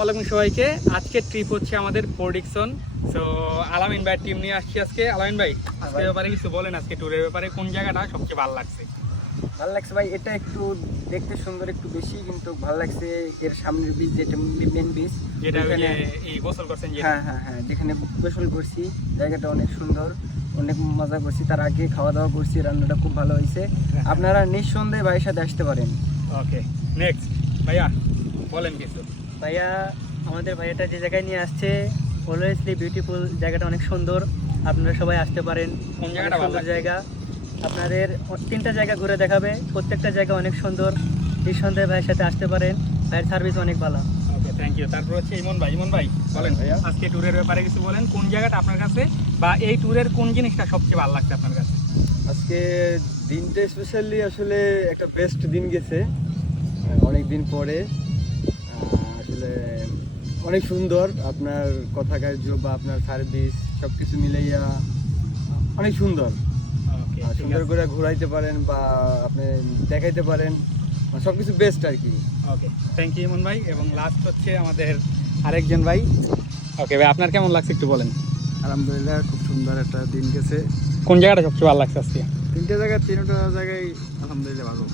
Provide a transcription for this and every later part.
আসসালামু সবাইকে। আজকের ট্রিপ হচ্ছে আমাদের প্রোডিকশন সো আলামিন ভাই টিম নিয়ে আসছি আজকে। আলামিন ভাই আজকে ব্যাপারে কিছু বলেন? আজকে ট্যুরের ব্যাপারে কোন জায়গাটা সবচেয়ে ভালো লাগছে? ভালো লাগছে ভাই এটা একটু দেখতে সুন্দর একটু বেশি কিন্তু ভালো লাগছে এর সামনের বীজ যেটা মেন বীজ যেটা এই গোসল করছেন হ্যাঁ হ্যাঁ হ্যাঁ যেখানে গোসল করছি জায়গাটা অনেক সুন্দর অনেক মজা করছি তার আগে খাওয়া দাওয়া করছি রান্নাটা খুব ভালো হয়েছে। আপনারা নিঃসন্দেহে ভাইয়ের সাথে আসতে পারেন। ওকে নেক্সট ভাইয়া বলেন কিছু। ভাইয়া আমাদের ভাইয়াটা যে জায়গায় নিয়ে আসছে অলওয়েজলি বিউটিফুল জায়গাটা অনেক সুন্দর। আপনারা সবাই আসতে পারেন কোন জায়গাটা ভালো সুন্দর জায়গা। আপনাদের তিনটা জায়গা ঘুরে দেখাবে প্রত্যেকটা জায়গা অনেক সুন্দর। নিঃসন্দেহে ভাইয়ের সাথে আসতে পারেন ভাইয়ের সার্ভিস অনেক ভালো। ওকে থ্যাংক ইউ তারপর হচ্ছে ইমন ভাই। ইমন ভাই বলেন ভাইয়া। আজকে ট্যুরের ব্যাপারে কিছু বলেন কোন জায়গাটা আপনার কাছে বা এই ট্যুরের কোন জিনিসটা সবচেয়ে ভালো লাগছে আপনার কাছে? আজকে দিনটা স্পেশালি আসলে একটা বেস্ট দিন গেছে। অনেক দিন পরে। অনেক সুন্দর আপনার কথা কার্য বা আপনার সার্ভিস সব কিছু মিলাইয়া অনেক সুন্দর। ওকে সুন্দর করে ঘুরাইতে পারেন বা আপনি দেখাইতে পারেন সব কিছু বেস্ট আর কি। ওকে থ্যাংক ইউ ইমন ভাই। এবং লাস্ট হচ্ছে আমাদের আরেকজন ভাই। ওকে ভাই আপনার কেমন লাগছে একটু বলেন। আলহামদুলিল্লাহ খুব সুন্দর একটা দিন গেছে। কোন জায়গাটা সবচেয়ে ভালো লাগছে আজকে? তিনটে জায়গায় তিনটা জায়গায় আলহামদুলিল্লাহ ভালো।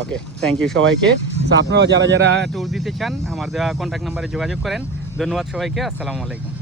ওকে থ্যাংক ইউ সবাইকে। তো আপনারাও যারা যারা ট্যুর দিতে চান, আমার দেওয়া কন্ট্যাক্ট নাম্বারে যোগাযোগ করেন। ধন্যবাদ সবাইকে, আসসালামু আলাইকুম।